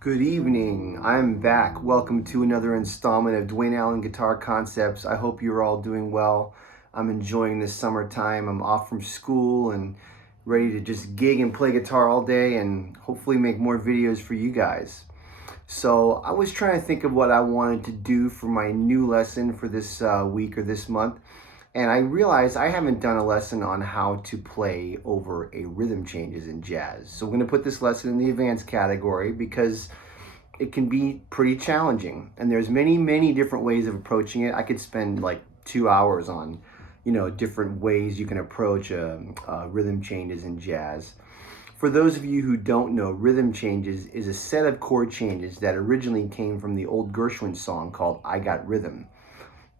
Good evening. I'm back. Welcome to another installment of Dwayne Allen Guitar Concepts. I hope you're all doing well. I'm enjoying this summertime. I'm off from school and ready to just gig and play guitar all day and hopefully make more videos for you guys. So I was trying to think of what I wanted to do for my new lesson for this week or this month. And I realized I haven't done a lesson on how to play over a rhythm changes in jazz. So I'm going to put this lesson in the advanced category because it can be pretty challenging. And there's many different ways of approaching it. I could spend like 2 hours on, different ways you can approach rhythm changes in jazz. For those of you who don't know, rhythm changes is a set of chord changes that originally came from the old Gershwin song called I Got Rhythm.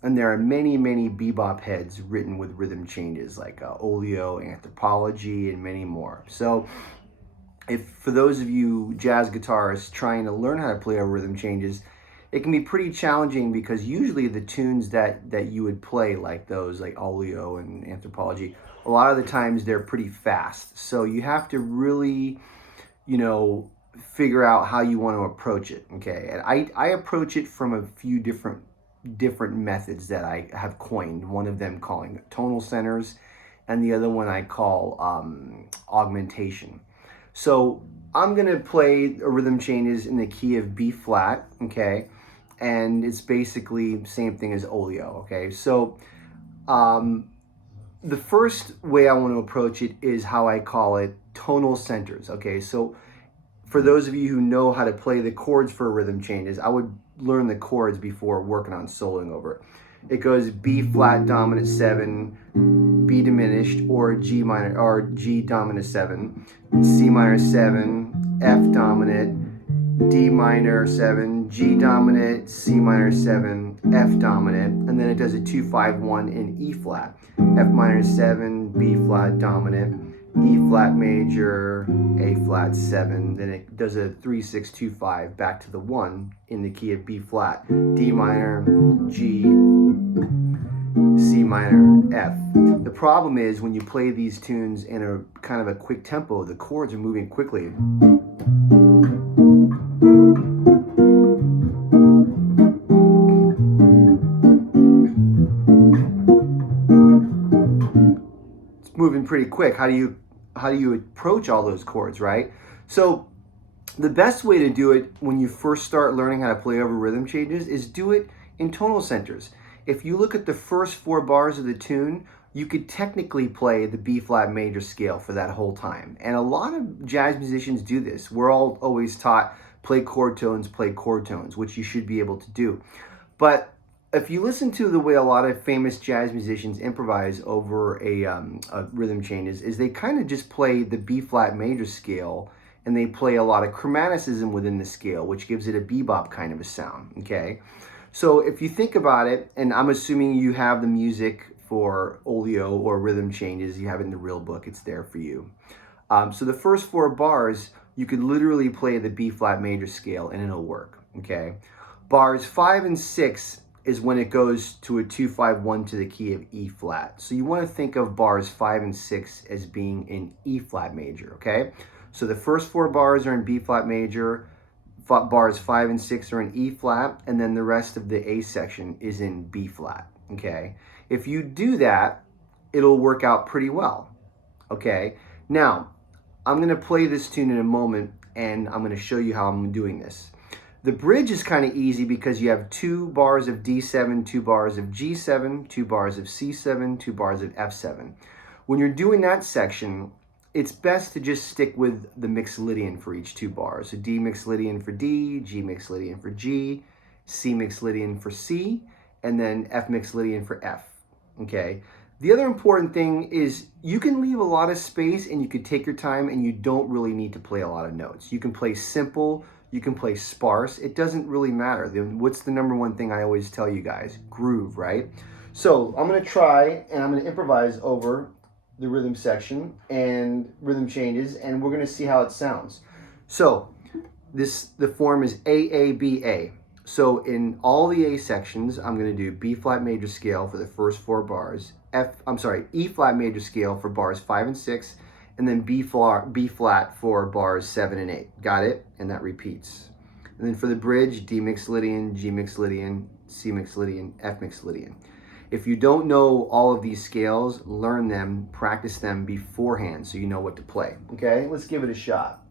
And there are many bebop heads written with rhythm changes like Olio, Anthropology, and many more. So if for those of you jazz guitarists trying to learn how to play over rhythm changes, it can be pretty challenging because usually the tunes that you would play, like those like Olio and Anthropology, a lot of the times they're pretty fast. So you have to really, figure out how you want to approach it, okay? And I approach it from a few different methods that I have coined, one of them calling tonal centers and the other one I call augmentation. So I'm gonna play a rhythm changes in the key of B flat, okay? And it's basically same thing as Olio, okay? So the first way I want to approach it is how I call it tonal centers, okay? So for those of you who know how to play the chords for rhythm changes, I would learn the chords before working on soloing over it. It goes B flat dominant 7, B diminished, or G minor, or G dominant 7, C minor 7, F dominant, D minor 7, G dominant, C minor 7, F dominant, and then it does a 2-5-1 in E flat, F minor 7, B flat dominant, E flat major, A flat 7, then it does a 3-6-2-5 back to the 1 in the key of B flat, D minor, G, C minor, F. The problem is when you play these tunes in a kind of a quick tempo, the chords are moving quickly. Moving pretty quick. How do you approach all those chords, right? So the best way to do it when you first start learning how to play over rhythm changes is do it in tonal centers. If you look at the first 4 bars of the tune, you could technically play the B flat major scale for that whole time. And a lot of jazz musicians do this. We're all always taught play chord tones, which you should be able to do. But if you listen to the way a lot of famous jazz musicians improvise over a rhythm changes, is they kind of just play the B flat major scale and they play a lot of chromaticism within the scale, which gives it a bebop kind of a sound, okay? So if you think about it, and I'm assuming you have the music for Olio or rhythm changes, you have it in the real book, it's there for you. So the first 4 bars, you could literally play the B flat major scale and it'll work, okay? Bars 5 and 6 is when it goes to a 2-5-1 to the key of E flat. So you want to think of bars 5 and 6 as being in E flat major, okay? So the first 4 bars are in B flat major, bars 5 and 6 are in E flat, and then the rest of the A section is in B flat, okay? If you do that, it'll work out pretty well, okay? Now, I'm going to play this tune in a moment, and I'm going to show you how I'm doing this. The bridge is kind of easy because you have 2 bars of D7, 2 bars of G7, 2 bars of C7, 2 bars of F7. When you're doing that section, it's best to just stick with the mixolydian for each 2 bars. So D mixolydian for D, G mixolydian for G, C mixolydian for C, and then F mixolydian for F, okay? The other important thing is you can leave a lot of space and you can take your time and you don't really need to play a lot of notes. You can play simple, you can play sparse. It doesn't really matter. What's the number one thing I always tell you guys? Groove, right? So I'm going to try and I'm going to improvise over the rhythm section and rhythm changes, and we're going to see how it sounds. So the form is AABA. So in all the A sections, I'm going to do B flat major scale for the first 4 bars, E flat major scale for bars 5 and 6, and then B flat for bars 7 and 8. Got it? And that repeats. And then for the bridge, D mixolydian, G mixolydian, C mixolydian, F mixolydian. If you don't know all of these scales, learn them, practice them beforehand so you know what to play. Okay, let's give it a shot.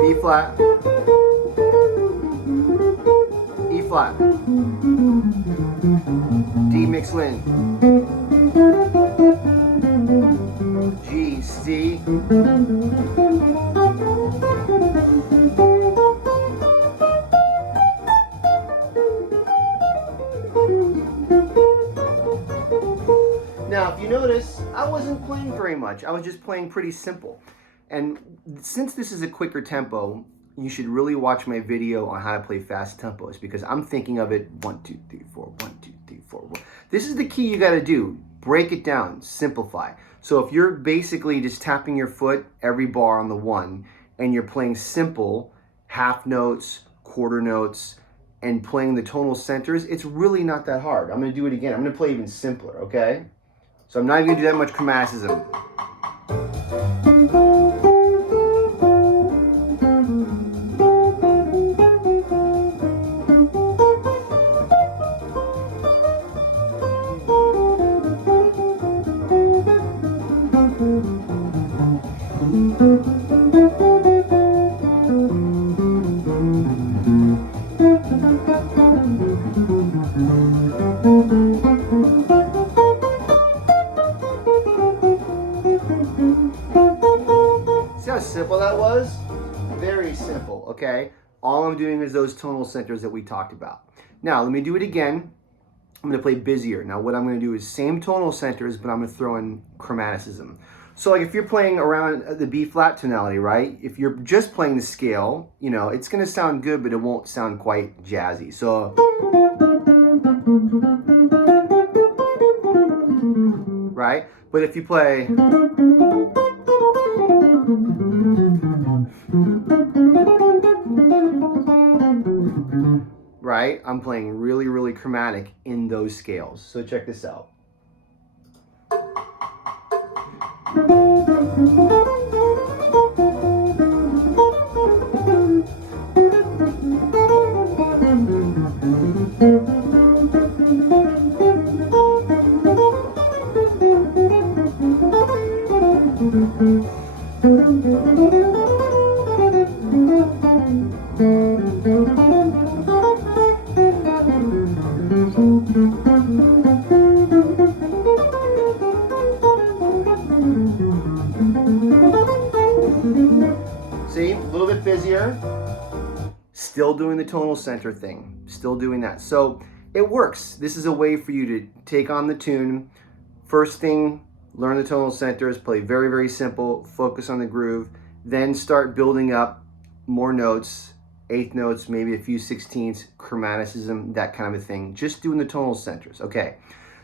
B flat, E flat, D mixolydian, G, C, now if you notice, I wasn't playing very much. I was just playing pretty simple. And since this is a quicker tempo, you should really watch my video on how to play fast tempos, because I'm thinking of it 1, 2, 3, 4, 1, 2, 3, 4, 1. This is the key you got to do. Break it down, simplify. So if you're basically just tapping your foot every bar on the 1 and you're playing simple half notes, quarter notes, and playing the tonal centers, it's really not that hard. I'm going to do it again. I'm going to play even simpler, okay? So I'm not even going to do that much chromaticism. See how simple that was? Very simple, okay? All I'm doing is those tonal centers that we talked about. Now, let me do it again. I'm gonna play busier. Now, what I'm gonna do is same tonal centers, but I'm gonna throw in chromaticism. So like if you're playing around the B flat tonality, right? If you're just playing the scale, you know, it's gonna sound good, but it won't sound quite jazzy. So, right? But if you play, right? I'm playing really, really chromatic in those scales. So check this out. See, a little bit busier. Still doing the tonal center thing. Still doing that. So it works. This is a way for you to take on the tune. First thing, learn the tonal centers, play very, very simple, focus on the groove, then start building up more notes, eighth notes, maybe a few sixteenths, chromaticism, that kind of a thing. Just doing the tonal centers. Okay.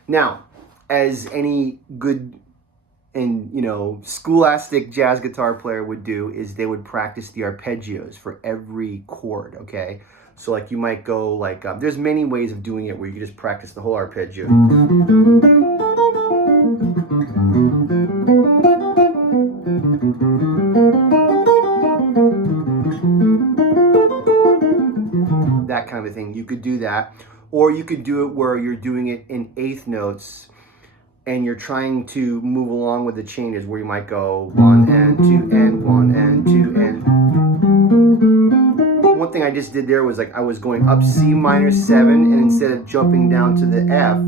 Now, as any good and, you know, scholastic jazz guitar player would do, is they would practice the arpeggios for every chord, okay? So like you might go like, there's many ways of doing it where you can just practice the whole arpeggio. That kind of a thing. You could do that. Or you could do it where you're doing it in eighth notes and you're trying to move along with the changes, where you might go 1 and 2 and 1 and 2 and. One thing I just did there was like I was going up C minor 7, and instead of jumping down to the F,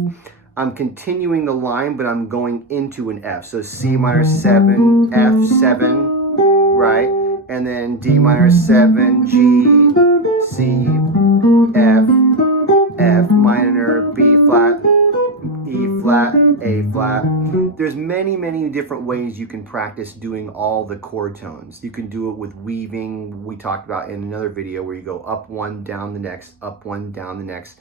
I'm continuing the line, but I'm going into an F. So C minor 7, F 7, right? And then D minor 7, G, C, F, F minor, B flat, E flat, A flat. There's many, many different ways you can practice doing all the chord tones. You can do it with weaving. We talked about in another video where you go up one, down the next, up one, down the next.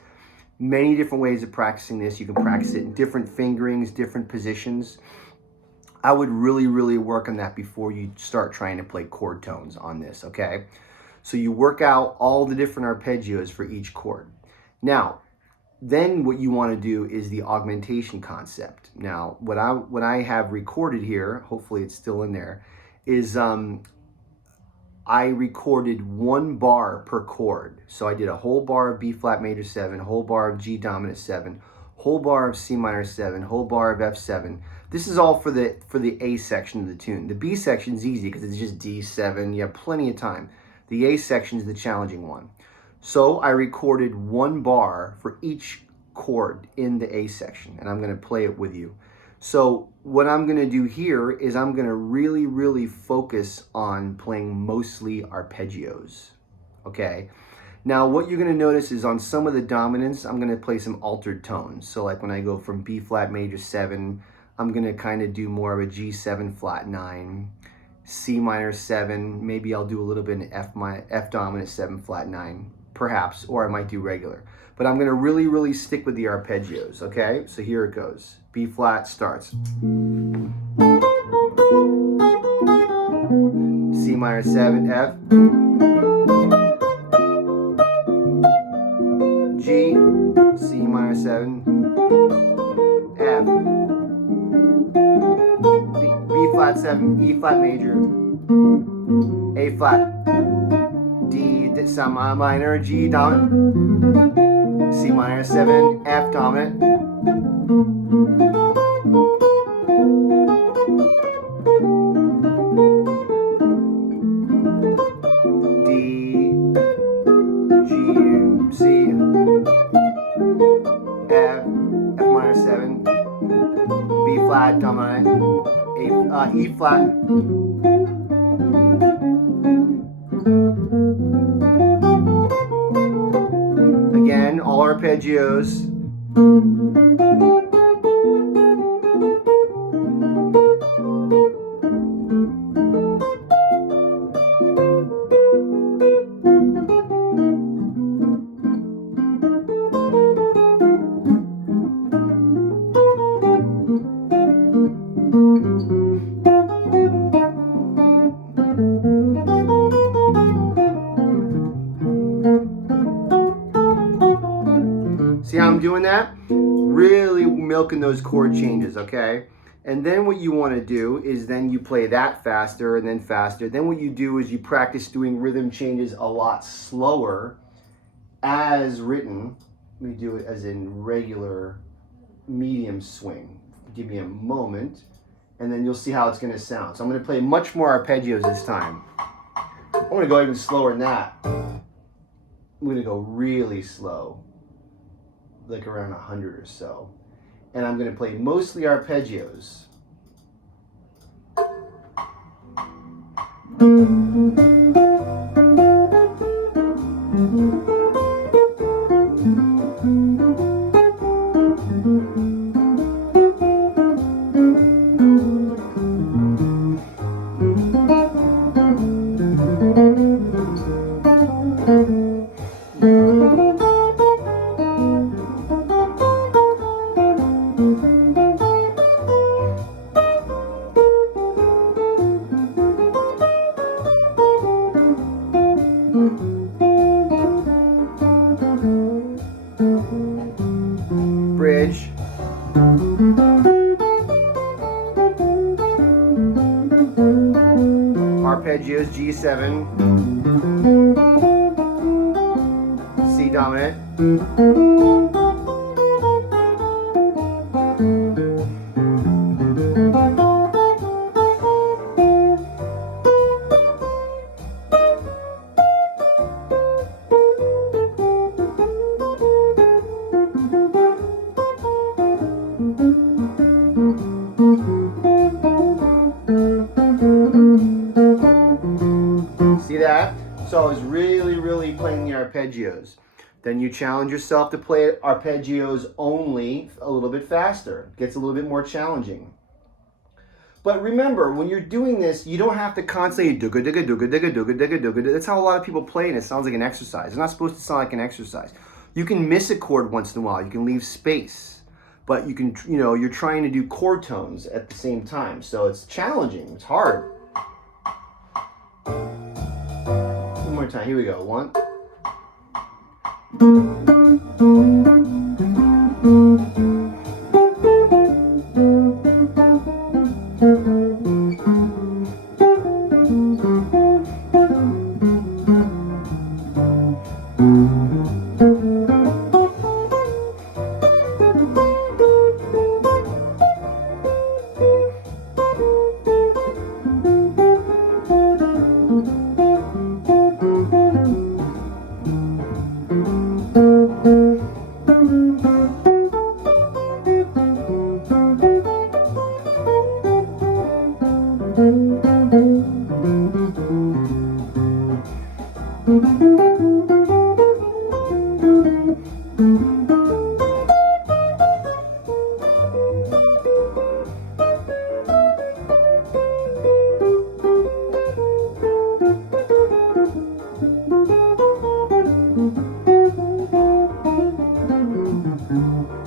Many different ways of practicing this. You can practice it in different fingerings, different positions. I would really, really work on that before you start trying to play chord tones on this, okay? So you work out all the different arpeggios for each chord. Now, Then what you want to do is the augmentation concept. Now, what I have recorded here, hopefully it's still in there, is I recorded 1 bar per chord. So I did a whole bar of B flat major 7, whole bar of G dominant 7, whole bar of C minor 7, whole bar of F7. This is all for the A section of the tune. The B section is easy because it's just D7. You have plenty of time. The A section is the challenging one. So I recorded 1 bar for each chord in the A section, and I'm going to play it with you. So what I'm going to do here is I'm going to really focus on playing mostly arpeggios. Okay? Now what you're going to notice is on some of the dominants, I'm going to play some altered tones. So like when I go from B flat major 7, I'm going to kind of do more of a G7 flat 9, C minor 7, maybe I'll do a little bit in F dominant 7 flat 9, perhaps, or I might do regular. But I'm going to really stick with the arpeggios, okay? So here it goes. B flat starts. C minor 7, F, G, C minor 7, F, B flat 7, E flat major, A flat, D minor, G dominant, C minor 7, F dominant, D, G, C, F, F minor 7, B flat dominant, E flat, again, all arpeggios. See how I'm doing that? Really milking those chord changes, okay? And then what you want to do is then you play that faster and then faster. Then what you do is you practice doing rhythm changes a lot slower as written. Let me do it as in regular medium swing. Give me a moment, and then you'll see how it's going to sound. So I'm going to play much more arpeggios this time. I'm going to go even slower than that. I'm going to go really slow, like around 100 or so. And I'm going to play mostly arpeggios. Bridge. Arpeggios, G7, C dominant, see that? So I was really playing the arpeggios. Then you challenge yourself to play arpeggios only a little bit faster. It gets a little bit more challenging. But remember, when you're doing this, you don't have to constantly dooga digga dooga digga dooga digga dooga. That's how a lot of people play, and it sounds like an exercise. It's not supposed to sound like an exercise. You can miss a chord once in a while. You can leave space. But you can, you know, you're trying to do chord tones at the same time. So it's challenging. It's hard. One more time. Here we go. 1.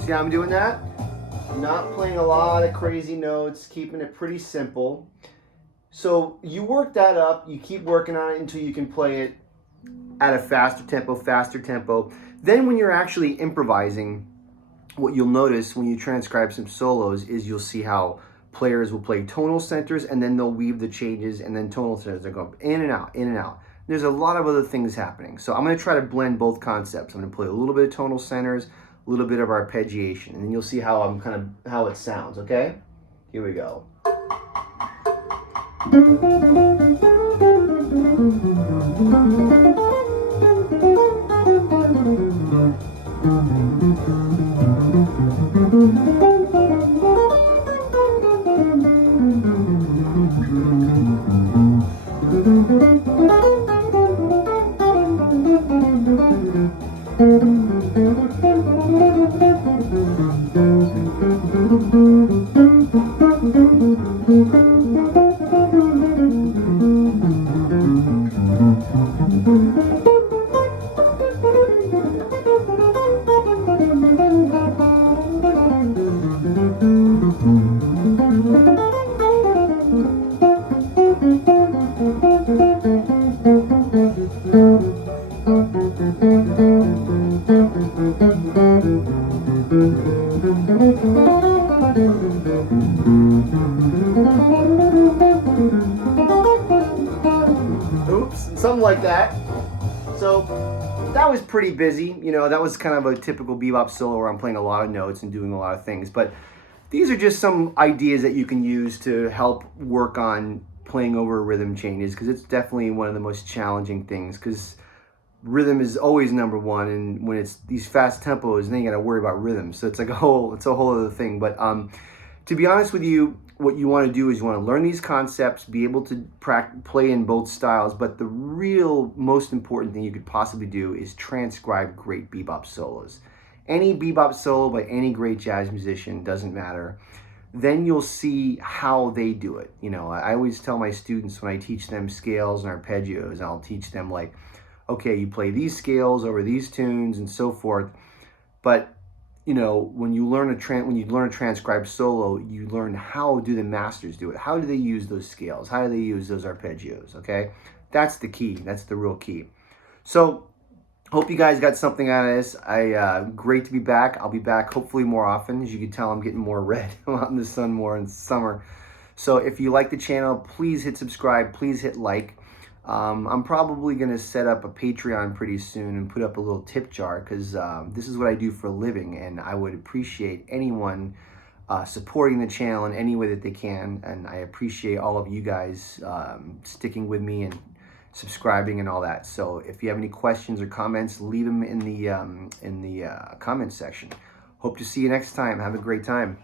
See how I'm doing that? Not playing a lot of crazy notes, keeping it pretty simple. So you work that up, you keep working on it until you can play it at a faster tempo. Then when you're actually improvising, what you'll notice when you transcribe some solos is you'll see how players will play tonal centers and then they'll weave the changes, and then tonal centers are going in and out, in and out. There's a lot of other things happening. So I'm going to try to blend both concepts. I'm going to play a little bit of tonal centers, a little bit of arpeggiation, and then you'll see how how it sounds, okay? Here we go. Oops, something like that. So that was pretty busy. You know, that was kind of a typical bebop solo where I'm playing a lot of notes and doing a lot of things. But these are just some ideas that you can use to help work on playing over rhythm changes, because it's definitely one of the most challenging things, because rhythm is always number one, and when it's these fast tempos, then you got to worry about rhythm. So it's like a whole other thing. But to be honest with you, what you want to do is you want to learn these concepts, be able to play in both styles, but the real most important thing you could possibly do is transcribe great bebop solos. Any bebop solo by any great jazz musician, doesn't matter. Then you'll see how they do it. You know, I always tell my students when I teach them scales and arpeggios, I'll teach them like, okay, you play these scales over these tunes and so forth. But you know, when you learn a transcribed solo, you learn how do the masters do it. How do they use those scales? How do they use those arpeggios? Okay, that's the key. That's the real key. So, hope you guys got something out of this. Great to be back. I'll be back hopefully more often. As you can tell, I'm getting more red. I'm out in the sun more in summer. So if you like the channel, please hit subscribe. Please hit like. I'm probably going to set up a Patreon pretty soon and put up a little tip jar, because this is what I do for a living, and I would appreciate anyone supporting the channel in any way that they can. And I appreciate all of you guys sticking with me and subscribing and all that. So if you have any questions or comments, leave them in the comment section. Hope to see you next time. Have a great time.